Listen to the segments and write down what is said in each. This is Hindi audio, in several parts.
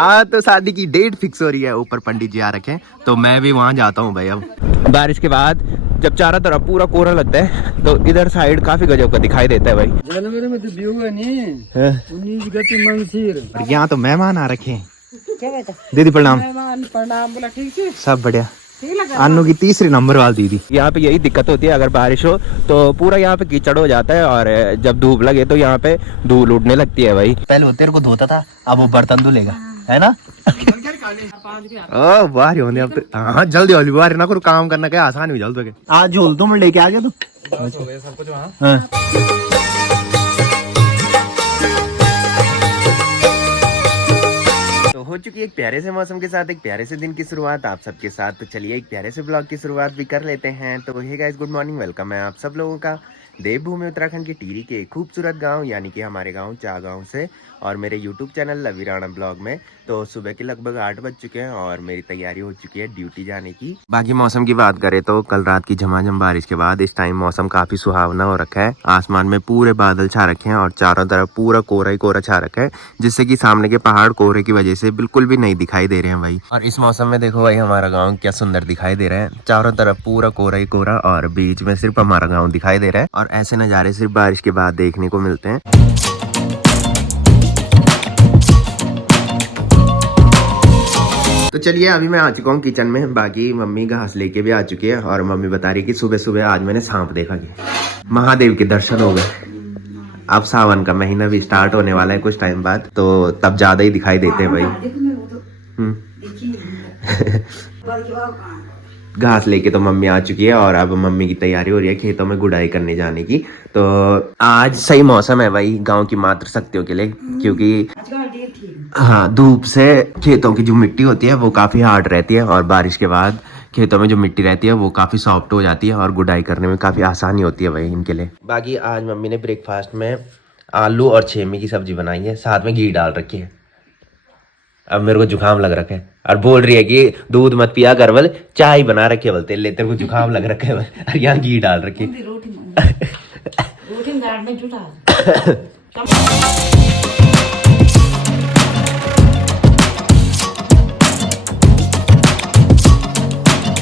तो शादी की डेट फिक्स हो रही है, ऊपर पंडित जी आ रखे हैं, तो मैं भी वहाँ जाता हूँ भाई। अब बारिश के बाद जब चारों तरफ पूरा कोहरा लगता है तो इधर साइड काफी गजब का दिखाई देता है भाई। जनवरी में तो व्यू है नहीं 19 गति मंसिर। और यहाँ तो मेहमान आ रखे हैं। क्या बेटा? दीदी प्रणाम। प्रणाम। बोला ठीक है, सब बढ़िया। ठीक लगा। अन्नू की तीसरी नंबर वाली दीदी। यहाँ पे यही दिक्कत होती है, अगर बारिश हो तो पूरा यहाँ पे कीचड़ हो जाता है, और जब धूप लगे तो यहाँ पे धूल उड़ने लगती है भाई। पहले वो तेरे को धोता था, अब वो बर्तन धुलेगा, है ना? ओ बाहर होने अब तो हाँ जल्दी वाली बाहर ना करो, काम करना क्या आसान हो जल्द। आज झोल तो मैं लेके आ गया तू। हो चुकी है एक प्यारे से मौसम के साथ एक प्यारे से दिन की शुरुआत आप सबके साथ। तो चलिए एक प्यारे से ब्लॉग की शुरुआत भी कर लेते हैं। तो hey guys, good morning, welcome है आप सब लोगों का देवभूमि उत्तराखंड के टिहरी के खूबसूरत गांव यानी कि हमारे गांव चागांव से, और मेरे यूट्यूब चैनल लवी राणा ब्लॉग में। तो सुबह के लगभग 8 बज चुके हैं और मेरी तैयारी हो चुकी है ड्यूटी जाने की। बाकी मौसम की बात करें तो कल रात की झमाझम बारिश के बाद इस टाइम मौसम काफी सुहावना हो रखा है। आसमान में पूरे बादल छा रखे हैं और चारों तरफ पूरा कोहरा ही कोहरा छा रखा है, जिससे कि सामने के पहाड़ कोहरे की वजह से बिल्कुल भी नहीं दिखाई दे रहे हैं भाई। और इस मौसम में देखो भाई हमारा गाँव क्या सुंदर दिखाई दे रहा है, चारों तरफ पूरा कोहरा ही कोहरा और बीच में सिर्फ हमारा गाँव दिखाई दे रहा है। और ऐसे नज़ारे सिर्फ बारिश के बाद देखने को मिलते हैं। तो चलिए अभी मैं आ चुका हूँ किचन में। बाकी मम्मी घास लेके भी आ चुकी है और मम्मी बता रही कि सुबह सुबह आज मैंने सांप देखा कि महादेव के दर्शन हो गए। अब सावन का महीना भी स्टार्ट होने वाला है कुछ टाइम बाद, तो तब ज्यादा ही दिखाई देते हैं भाई। घास लेके तो मम्मी आ चुकी है और अब मम्मी की तैयारी हो रही है खेतों में गुड़ाई करने जाने की। तो आज सही मौसम है भाई गांव की मातृ शक्तियों के लिए, क्योंकि हाँ धूप से खेतों की जो मिट्टी होती है वो काफी हार्ड रहती है, और बारिश के बाद खेतों में जो मिट्टी रहती है वो काफी सॉफ्ट हो जाती है और गुड़ाई करने में काफी आसानी होती है भाई इनके लिए। बाकी आज मम्मी ने ब्रेकफास्ट में आलू और छेमी की सब्जी बनाई है, साथ में घी डाल रखी है। अब मेरे को जुकाम लग रखा है और बोल रही है कि दूध मत पिया कर, बल चाय बना रखी है, बोलते ले तेरे को जुकाम लग रखा है और यहाँ घी डाल रखी है।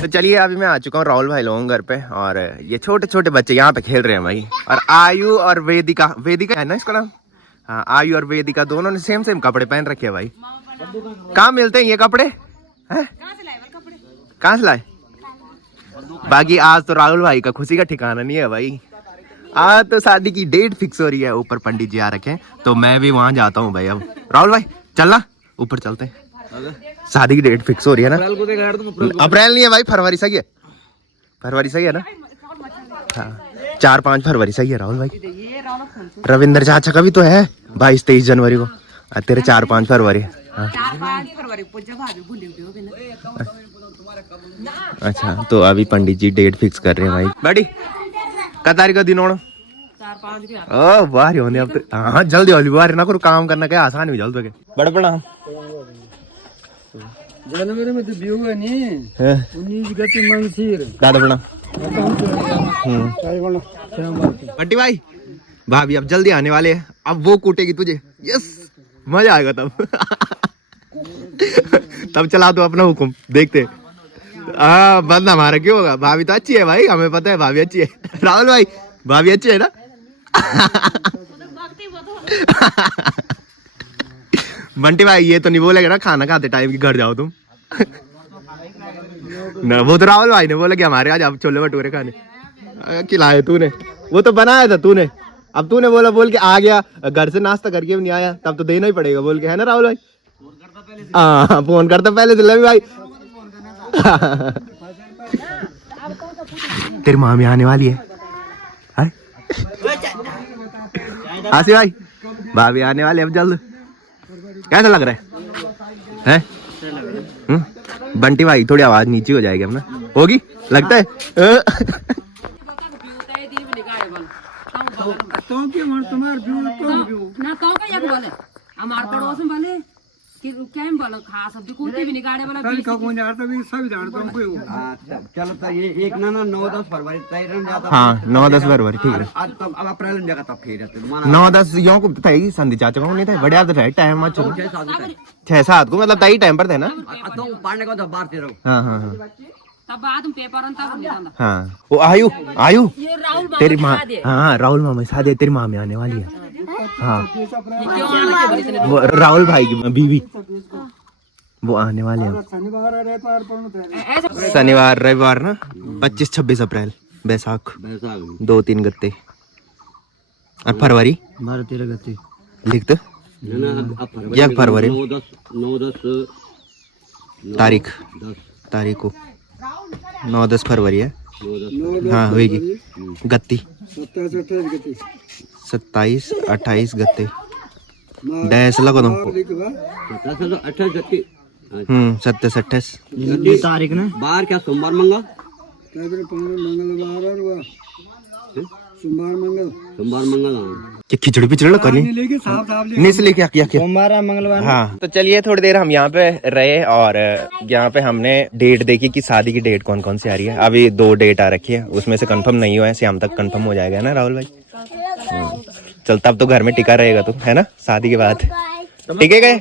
तो चलिए अभी मैं आ चुका हूँ राहुल भाई लोगों घर पे, और ये छोटे छोटे बच्चे यहाँ पे खेल रहे हैं भाई। और आयु और वेदिका, वेदिका है ना इसका नाम? हाँ आयु और वेदिका दोनों ने सेम सेम कपड़े पहन रखे हैं भाई। कहाँ मिलते हैं ये कपड़े? हैं कहाँ से लाए? बाकी आज तो राहुल भाई का खुशी का ठिकाना नहीं है भाई। आज तो शादी की डेट फिक्स हो रही है, ऊपर पंडित जी आ रखे हैं, तो मैं भी वहां जाता हूँ भाई। अब राहुल भाई चलना ऊपर चलते हैं, शादी की डेट फिक्स हो रही है ना। अप्रैल नहीं है भाई, फरवरी सही है, फरवरी सही है ना? हाँ 4-5 फरवरी सही है राहुल भाई। रविंद्र चाचा का भी तो है 22-23 जनवरी को, तेरे 4-5 फरवरी। अच्छा तो अभी पंडित जी डेट फिक्स कर रहे हैं भाई। बैठी का तारीख का दिन होना बाहर होने अब तो हाँ जल्दी वाली बाहर ना करो, काम करना क्या आसान हो जल्द। बड़ा प्रणाम। जनवरी में तो व्यू है नहीं 19 गति मंसिर। दादा प्रणाम। बंटी भाई भाभी अब जल्दी आने वाले हैं, अब वो कूटेगी तुझे, यस मजा आएगा तब। तब चला दो अपना हुक्म, देखते। हाँ बंद हमारा क्यों होगा, भाभी तो अच्छी है भाई, हमें पता है भाभी अच्छी है। राहुल भाई भाभी अच्छी है ना? बंटी भाई ये तो नहीं बोलेगा ना खाना खाते टाइम की घर जाओ तुम। ना वो तो राहुल भाई ने बोला कि हमारे आज अब छोले भटूरे खाने खिलाए तूने, वो तो बनाया था तूने। अब तूने बोला बोल के आ गया, घर से नाश्ता करके भी नहीं आया, तब तो देना ही पड़ेगा बोल के, है ना राहुल भाई? हाँ फोन करता पहले से लवी भाई। तेरी मामी आने वाली है आसी भाई, भाभी आने वाले अब जल्द। कैसा लग रहा है? बंटी भाई थोड़ी आवाज नीचे हो जाएगी अपना, होगी लगता है। कि क्या बोलो खास अब कोई भी नहीं गाड़े वाला कल का कौन यार तभी सब जानता हूँ कोई चलो तो ये एक ना 9-10 फरवरी तय जाता हाँ 9-10 फरवरी ठीक है आज तब अब अप्रैल में जगह तब फिर रहते 9-10 यों को था ही संधि चाचा को नहीं था बढ़िया तो है टाइम मत चलो 6-7 को मतलब तई टाइम पर थे ना तो पढ़ने को तो बाहर से रहो हाँ हाँ हाँ तब बाद में पेपर अंता नहीं जाना हाँ वो आयु आयु ये राहुल तेरी माँ हाँ राहुल मामा शादी तेरी माँ में आने वाली है हाँ वो राहुल भाई की बीवी वो आने वाले हैं शनिवार रविवार पर शनिवार रविवार ना 25-26 अप्रैल बैसाख 2-3 गत्ते और फरवरी 12-13 गति लिख दो या फरवरी 9-10 तारीख को 9-10 फरवरी है हाँ होगी गत्ती 27-28 गति 27-28 गत्ते डैश लगो तुम 27-28 गति 27-28 तारीख ना बाहर क्या सोमवार मंगल मंगलवार और हुआ सोमवार मंगल सोमवार मंगल क्या खिचड़ी पिचड़ी कर ली लेके साफ साफ नहीं इसलिए क्या किया क्या सोमवार मंगलवार हाँ तो चलिए थोड़ी देर हम यहाँ पे रहे और यहाँ पे हमने डेट देखी कि शादी की डेट कौन कौन सी आ रही है अभी 2 डेट आ रखी है उसमें से कंफर्म नहीं हुआ है शाम तक कंफर्म हो जाएगा ना राहुल भाई चल तब तो घर में टिका रहेगा तू है ना शादी के बाद टिकेगा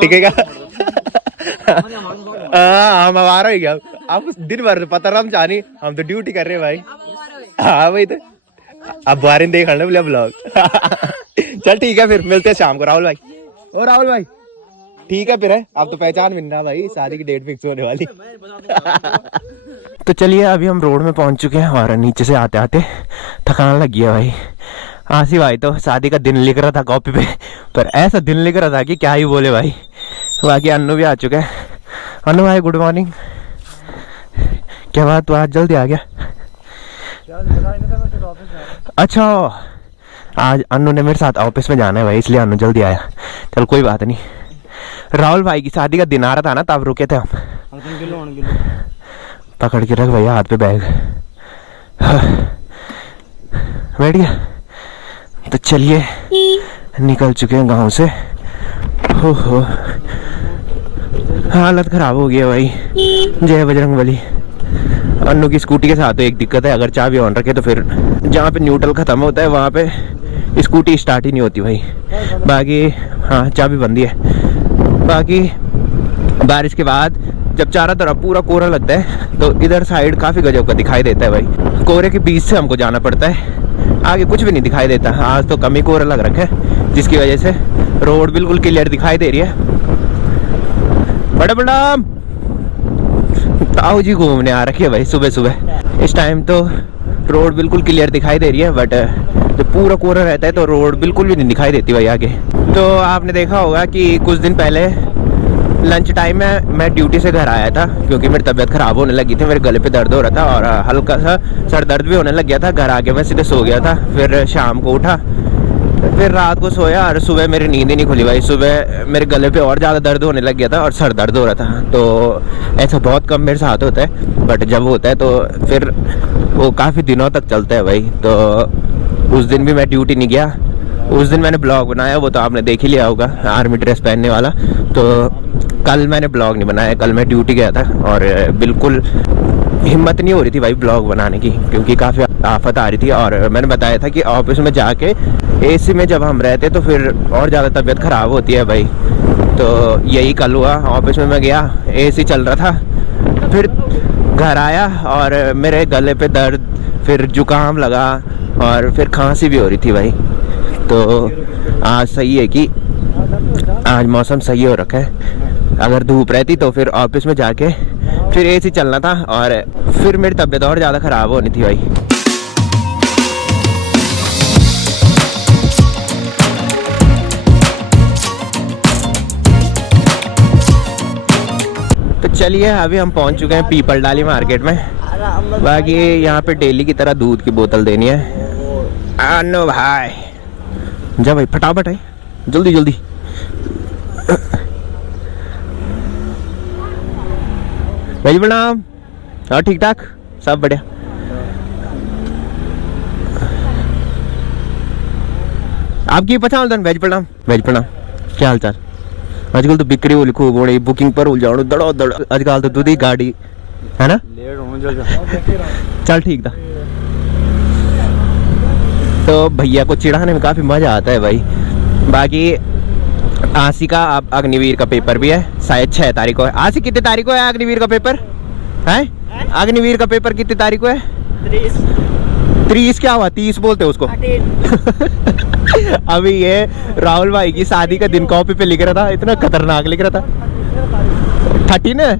टिकेगा हम हमारा ही क्या आप दिन भर पता रहा हम जानी हम तो ड्यूटी कर रहे हैं भाई हाँ भाई तो अब बारिन देख लेना बोले ब्लॉग चल ठीक है फिर मिलते हैं शाम को राहुल भाई ओ राहुल भाई ठीक है फिर है अब तो पहचान मिल रहा भाई शादी की डेट फिक्स होने वाली तो चलिए अभी हम रोड में पहुंच चुके हैं और नीचे से आते आते थकान लगी है भाई आसी भाई तो शादी का दिन लिख रहा था कॉपी पे पर ऐसा दिन लिख रहा था कि क्या ही बोले भाई बाकी अन्नू भी आ चुके हैं अन्नू भाई गुड मॉर्निंग क्या बात तू आज जल्दी आ गया अच्छा आज अन्नू ने मेरे साथ ऑफिस में जाना है भाई इसलिए अन्नू जल्दी आया चल कोई बात नहीं राहुल भाई की शादी का दिन आ रहा था ना तब रुके थे हम पकड़ के रख भैया हाथ पे बैग बैठ गया तो चलिए निकल चुके हैं गांव से हो हालत खराब हो गया भाई जय बजरंगबली अन्नू की स्कूटी के साथ तो एक दिक्कत है अगर चाबी ऑन रखे तो फिर जहाँ पे न्यूट्रल ख़त्म होता है वहाँ पे स्कूटी स्टार्ट ही नहीं होती भाई बाकी हाँ चाबी बंदी है बाकी बारिश के बाद जब चारों तरफ पूरा कोहरा लगता है तो इधर साइड काफ़ी गजब का दिखाई देता है भाई कोहरे के बीच से हमको जाना पड़ता है आगे कुछ भी नहीं दिखाई देता आज तो कम ही कोहरा लग रखा है जिसकी वजह से रोड बिल्कुल क्लियर दिखाई दे रही है बड़े बड़ा ताऊ जी घूमने आ रखे भाई सुबह सुबह इस टाइम तो रोड बिल्कुल क्लियर दिखाई दे रही है बट जब पूरा कोहरा रहता है तो रोड बिल्कुल भी नहीं दिखाई देती भाई आगे तो आपने देखा होगा कि कुछ दिन पहले लंच टाइम में मैं ड्यूटी से घर आया था क्योंकि मेरी तबीयत ख़राब होने लगी थी मेरे गले पे दर्द हो रहा था और हल्का सा सर दर्द भी होने लग गया था घर आके मैं सीधे सो गया था फिर शाम को उठा फिर रात को सोया और सुबह मेरी नींद ही नहीं खुली भाई सुबह मेरे गले पे और ज़्यादा दर्द होने लग गया था और सर दर्द हो रहा था तो ऐसा बहुत कम मेरे साथ होता है बट जब होता है तो फिर वो काफ़ी दिनों तक चलता है भाई तो उस दिन भी मैं ड्यूटी नहीं गया उस दिन मैंने ब्लॉग बनाया वो तो आपने देख ही लिया होगा आर्मी ड्रेस पहनने वाला तो कल मैंने ब्लॉग नहीं बनाया कल मैं ड्यूटी गया था और बिल्कुल हिम्मत नहीं हो रही थी भाई ब्लॉग बनाने की क्योंकि काफ़ी आफत आ रही थी और मैंने बताया था कि ऑफिस में जाके एसी में जब हम रहते तो फिर और ज़्यादा तबीयत ख़राब होती है भाई तो यही कल हुआ ऑफिस में मैं गया एसी चल रहा था फिर घर आया और मेरे गले पे दर्द फिर जुकाम लगा और फिर खांसी भी हो रही थी भाई तो आज सही है कि आज मौसम सही हो रखा है अगर धूप रहती तो फिर ऑफिस में जाके फिर एसी चलना था और फिर मेरी तबीयत और ज़्यादा ख़राब होनी थी भाई तो चलिए अभी हम पहुंच चुके हैं पीपल डाली मार्केट में बाकी यहाँ पे डेली की तरह दूध की बोतल देनी है अन्नू भाई जा भाई फटाफट है जल्दी जल्दी भाई प्रणाम हाँ ठीक ठाक सब बढ़िया आपकी पहचान वेज प्रणाम क्या हाल चाल आजकल तो बिक्री बोली खूब हो रही, बुकिंग पर उलझाओ दड़ो दड़, आजकल तो दूधी गाड़ी है ना। चल ठीक था। तो भैया को चिढ़ाने में काफी मजा आता है भाई। बाकी आसी का अब अग्निवीर का पेपर भी है, शायद 6 तारीख को है। आसी कितनी तारीख को है अग्निवीर का पेपर है? अग्निवीर का पेपर कितनी तारीख को है? 30 क्या हुआ, 30 बोलते उसको। अभी ये राहुल भाई की शादी का दिन कॉपी पे लिख रहा था, इतना खतरनाक लिख रहा था। 30 ना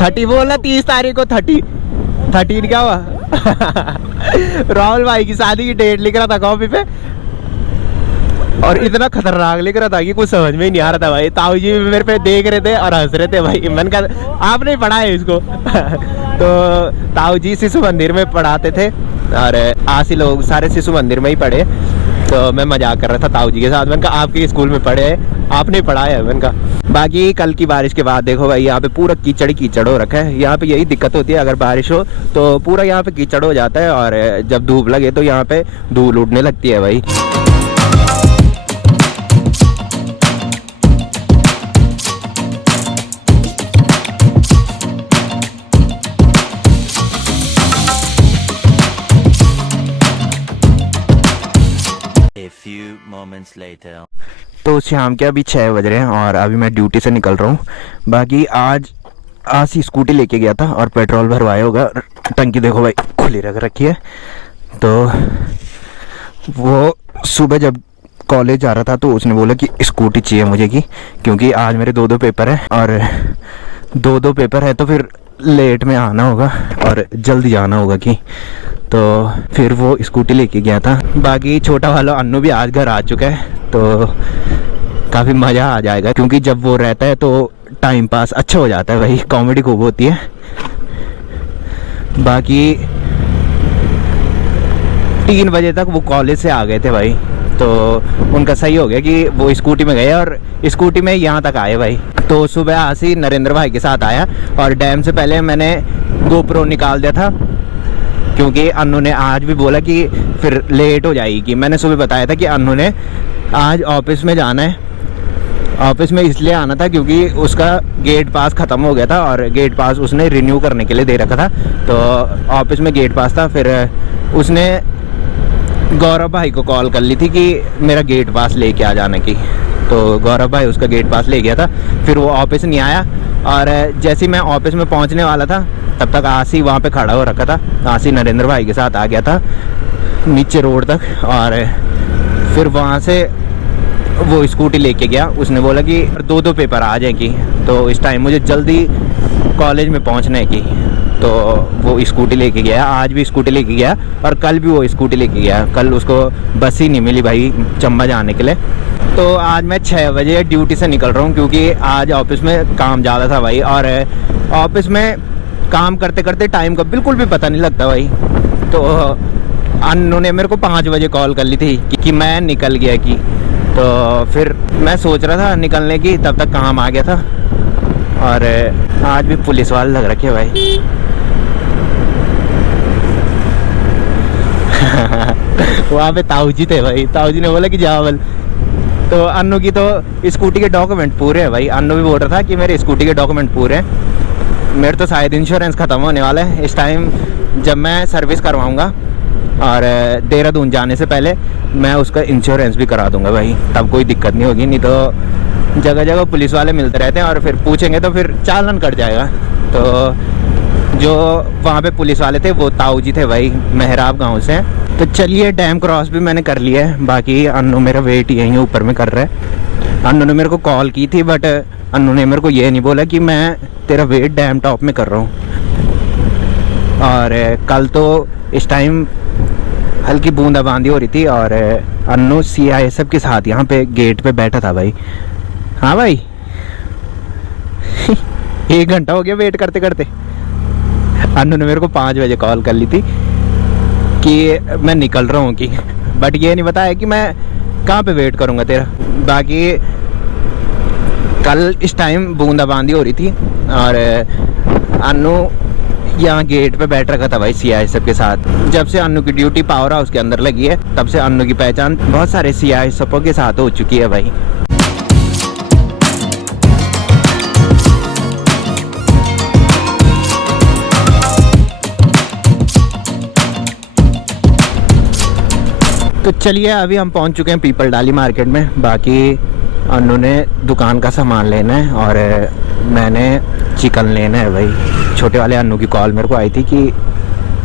30 बोला, 30 तारीख को 13 क्या हुआ? राहुल भाई की शादी की डेट लिख रहा था कॉपी पे, और इतना खतरनाक लिख रहा था कि कुछ समझ में ही नहीं आ रहा था भाई। ताऊ जी मेरे पे देख रहे थे और हंस रहे थे भाई। मैंने कहा आपने ही पढ़ा है इसको। तो ताऊ जी शिशु मंदिर में पढ़ाते थे और आसी लोग सारे शिशु मंदिर में ही पढ़े। तो मैं मजाक कर रहा था ताऊ जी के साथ। मैंने कहा आपके स्कूल में पढ़े हैं, आपने ही पढ़ा है। मैंने कहा बाकी कल की बारिश के बाद देखो भाई, यहाँ पे पूरा कीचड़ कीचड़ हो रखा है। यहाँ पे यही दिक्कत होती है, अगर बारिश हो तो पूरा यहाँ पे कीचड़ हो जाता है, और जब धूप लगे तो यहाँ पे धूल उड़ने लगती है भाई। तो शाम के अभी 6 बज रहे हैं और अभी मैं ड्यूटी से निकल रहा हूँ। बाकी आज आसी स्कूटी लेके गया था और पेट्रोल भरवाया होगा। टंकी देखो भाई खुली रख रखी है। तो वो सुबह जब कॉलेज जा रहा था तो उसने बोला कि स्कूटी चाहिए मुझे की, क्योंकि आज मेरे 2 पेपर हैं और 2 पेपर है तो फिर लेट में आना होगा और जल्दी जाना होगा कि, तो फिर वो स्कूटी लेके गया था। बाकी छोटा वाला अन्नू भी आज घर आ चुका है, तो काफ़ी मज़ा आ जाएगा, क्योंकि जब वो रहता है तो टाइम पास अच्छा हो जाता है भाई, कॉमेडी खूब होती है। बाकी 3 बजे तक वो कॉलेज से आ गए थे भाई, तो उनका सही हो गया कि वो स्कूटी में गए और स्कूटी में यहाँ तक आए भाई। तो सुबह आसी नरेंद्र भाई के साथ आया और डैम से पहले मैंने गोप्रो निकाल दिया था, क्योंकि अन्नू ने आज भी बोला कि फिर लेट हो जाएगी। मैंने सुबह बताया था कि अन्नू ने आज ऑफिस में जाना है, ऑफिस में इसलिए आना था क्योंकि उसका गेट पास ख़त्म हो गया था और गेट पास उसने रिन्यू करने के लिए दे रखा था। तो ऑफिस में गेट पास था, फिर उसने गौरव भाई को कॉल कर ली थी कि मेरा गेट पास लेके आ जाने की। तो गौरव भाई उसका गेट पास ले गया था, फिर वो ऑफिस नहीं आया। और जैसे ही मैं ऑफिस में पहुंचने वाला था तब तक आसी वहाँ पे खड़ा हो रखा था। आसी नरेंद्र भाई के साथ आ गया था नीचे रोड तक, और फिर वहाँ से वो स्कूटी लेके गया। उसने बोला कि 2 पेपर आ जाएगी, तो इस टाइम मुझे जल्दी कॉलेज में पहुँचने की, तो वो स्कूटी लेके गया। आज भी स्कूटी लेके गया और कल भी वो स्कूटी लेके गया। कल उसको बस ही नहीं मिली भाई चंबा जाने के लिए। तो आज मैं 6 बजे ड्यूटी से निकल रहा हूँ, क्योंकि आज ऑफिस में काम ज़्यादा था भाई, और ऑफिस में काम करते करते टाइम का बिल्कुल भी पता नहीं लगता भाई। तो अन्नू ने मेरे को 5 बजे कॉल कर ली थी कि मैं निकल गया की, तो फिर मैं सोच रहा था निकलने की, तब तक काम आ गया था। और आज भी पुलिस वाले लग रखे भाई। वहाँ पे ताऊ जी थे भाई, ताऊ जी ने बोला कि जाओ बल। तो अन्नू की तो स्कूटी के डॉक्यूमेंट पूरे हैं भाई। अन्नू भी बोल रहा था कि मेरे स्कूटी के डॉक्यूमेंट पूरे हैं। मेरे तो शायद इंश्योरेंस ख़त्म होने वाला है इस टाइम, जब मैं सर्विस करवाऊँगा और देहरादून जाने से पहले मैं उसका इंश्योरेंस भी करा दूँगा भाई, तब कोई दिक्कत नहीं होगी। नहीं तो जगह जगह पुलिस वाले मिलते रहते हैं और फिर पूछेंगे तो फिर चालान कट जाएगा। तो जो वहाँ पे पुलिस वाले थे वो ताऊ जी थे भाई, मेहराब गांव से। तो चलिए डैम क्रॉस भी मैंने कर लिया है। बाकी अन्नू मेरा वेट यहीं ऊपर में कर रहा है। अन्नू ने मेरे को कॉल की थी, बट अन्नू ने मेरे को ये नहीं बोला कि मैं तेरा वेट डैम टॉप में कर रहा हूँ। और कल तो इस टाइम हल्की बूंदाबांदी हो रही थी और अन्नू CISF के साथ यहाँ पे गेट पे बैठा था भाई। हाँ भाई 1 घंटा हो गया वेट करते करते। अन्नू ने मेरे को 5 बजे कॉल कर ली थी कि मैं निकल रहा हूँ कि, बट ये नहीं बताया कि मैं कहाँ पे वेट करूँगा तेरा। बाकी कल इस टाइम बूंदाबांदी हो रही थी और अन्नू यहाँ गेट पे बैठ रखा था भाई CISF के साथ। जब से अन्नू की ड्यूटी पावर हाउस के अंदर लगी है, तब से अन्नू की पहचान बहुत सारे CISF के साथ हो चुकी है भाई। तो चलिए अभी हम पहुंच चुके हैं पीपल डाली मार्केट में। बाकी उन्होंने दुकान का सामान लेना है और मैंने चिकन लेना है भाई। छोटे वाले अन्नू की कॉल मेरे को आई थी कि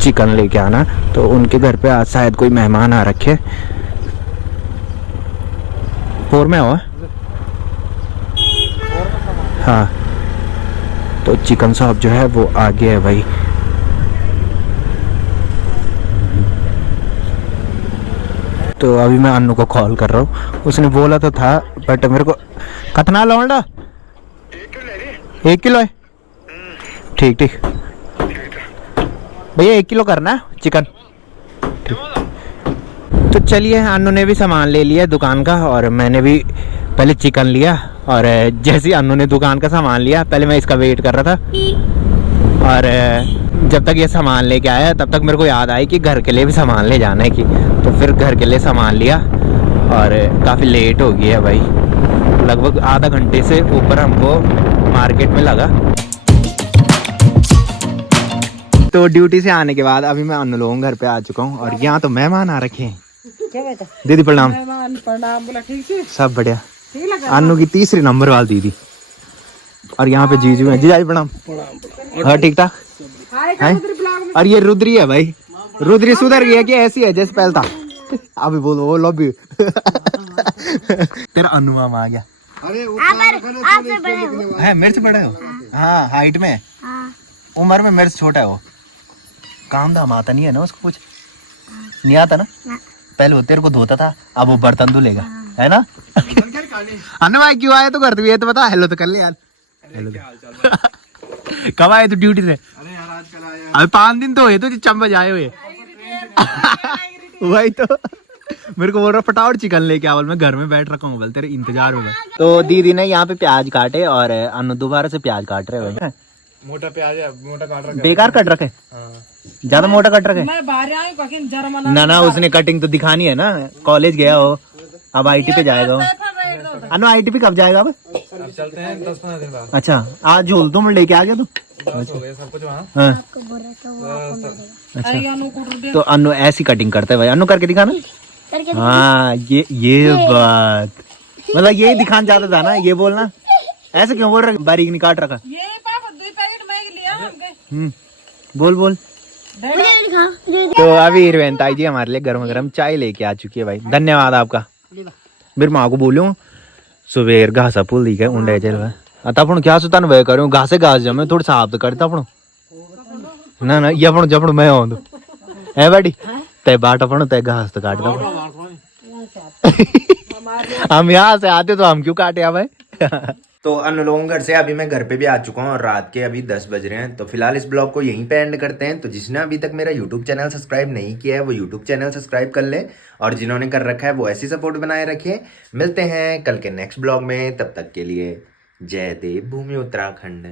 चिकन लेके आना, तो उनके घर पे आज शायद कोई मेहमान आ रखे। पोर में हो? हाँ, तो चिकन शॉप जो है वो आगे है भाई। तो अभी मैं अन्नू को कॉल कर रहा हूँ। उसने बोला तो था बट मेरे को कितना लौंडा 1 किलो है। ठीक ठीक भैया 1 किलो करना है चिकन। तो चलिए अन्नू ने भी सामान ले लिया दुकान का और मैंने भी पहले चिकन लिया। और जैसे ही अन्नू ने दुकान का सामान लिया, पहले मैं इसका वेट कर रहा था और जब तक ये सामान लेके आया तब तक मेरे को याद आई कि घर के लिए भी सामान ले जाना है कि, तो फिर घर के लिए सामान लिया और काफ़ी लेट हो गया है भाई। लगभग आधा घंटे से ऊपर हमको मार्केट में लगा। तो ड्यूटी से आने के बाद अभी मैं अन्नू लोगों घर पे आ चुका हूँ और यहाँ तो मेहमान आ रखे हैं। क्या बेटा? दीदी प्रणाम। प्रणाम बोला ठीक से? सब बढ़िया। ठीक लगा? अन्नू की तीसरी नंबर वाली दीदी और यहाँ पे जीजू है। जीजाजी प्रणाम। हाँ ठीक ठाक है। और ये रुद्री है भाई। रुद्री सुधर गया कि ऐसी है जैसे पहले था? अभी बोलो वो लव यू। तेरा अनुमान आ गया है। मेरे से बड़े हो? हाँ हाइट में, उम्र में मेरे से छोटा है वो। काम धाम आता नहीं है ना उसको? कुछ नहीं आता ना? पहले वो तेरे को धोता था, अब वो बर्तन धुलेगा, है ना? अन्नू भाई क्यों आए तो कर तू ये तो बता। हेलो तो कर ले यार। हेलो कब आए तू ड्यूटी से? अभी 5 दिन तो हुए तो चम्बज आए हुए। वही तो मेरे को बोल रहा फटाफट चिकन लेके आवल, मैं घर में बैठ रखा हूँ, बोल तेरे इंतजार होगा। तो दीदी ने यहाँ पे प्याज काटे और अन्नू दोबारा से प्याज काट रहे भाई। मोटा प्याज है, मोटा काट रखा है। बेकार कट रखे, ज्यादा मोटा कट रखे। मैं बाहर आई कहीं जर्मन ना ना उसने कटिंग तो दिखानी है ना। कॉलेज गया हो, अब आईटी पे जाएगा वो। अन्नू आईटी पे कब जाएगा अब? अब चलते हैं 10-15 दिन बाद। अच्छा आज झोल तो मैं लेके आ गया तू। बस हो गया सब कुछ वहाँ। हाँ अरे अनु कुटर दे। तो अन्नू ऐसी कटिंग करते हैं भाई। अन्नू करके दिखाना। हाँ ये बात मतलब यही दिखाना चाहता था ना। ये बोलना ऐसे क्यों बोल रहा बारीक नहीं काट रखा। ये पापा 2 पैकेट मैगी लिया हमके। बोल बोल। तो अभी हिरवेन ताई जी हमारे लिए गर्म गर्म चाय लेके आ चुकी है भाई। धन्यवाद आपका। मेरी माँ को बोलूँ सुबह घासा पुल दी के उंडे चल आता अपन क्या सुतान वे करूँ घासे घास जमे थोड़ी साफ तो करता अपन ना ना ये अपन जब मैं आऊँ है बाड़ी ते बाट अपन ते घास तो काटता। हम यहाँ से आते तो हम क्यों काटे भाई। तो अन्य लोगों घर से अभी मैं घर पे भी आ चुका हूँ और रात के अभी 10 बज रहे हैं। तो फिलहाल इस ब्लॉग को यहीं पे एंड करते हैं। तो जिसने अभी तक मेरा यूट्यूब चैनल सब्सक्राइब नहीं किया है वो यूट्यूब चैनल सब्सक्राइब कर ले और जिन्होंने कर रखा है वो ऐसी सपोर्ट बनाए रखे। मिलते हैं कल के नेक्स्ट ब्लॉग में, तब तक के लिए जय देव भूमि उत्तराखंड।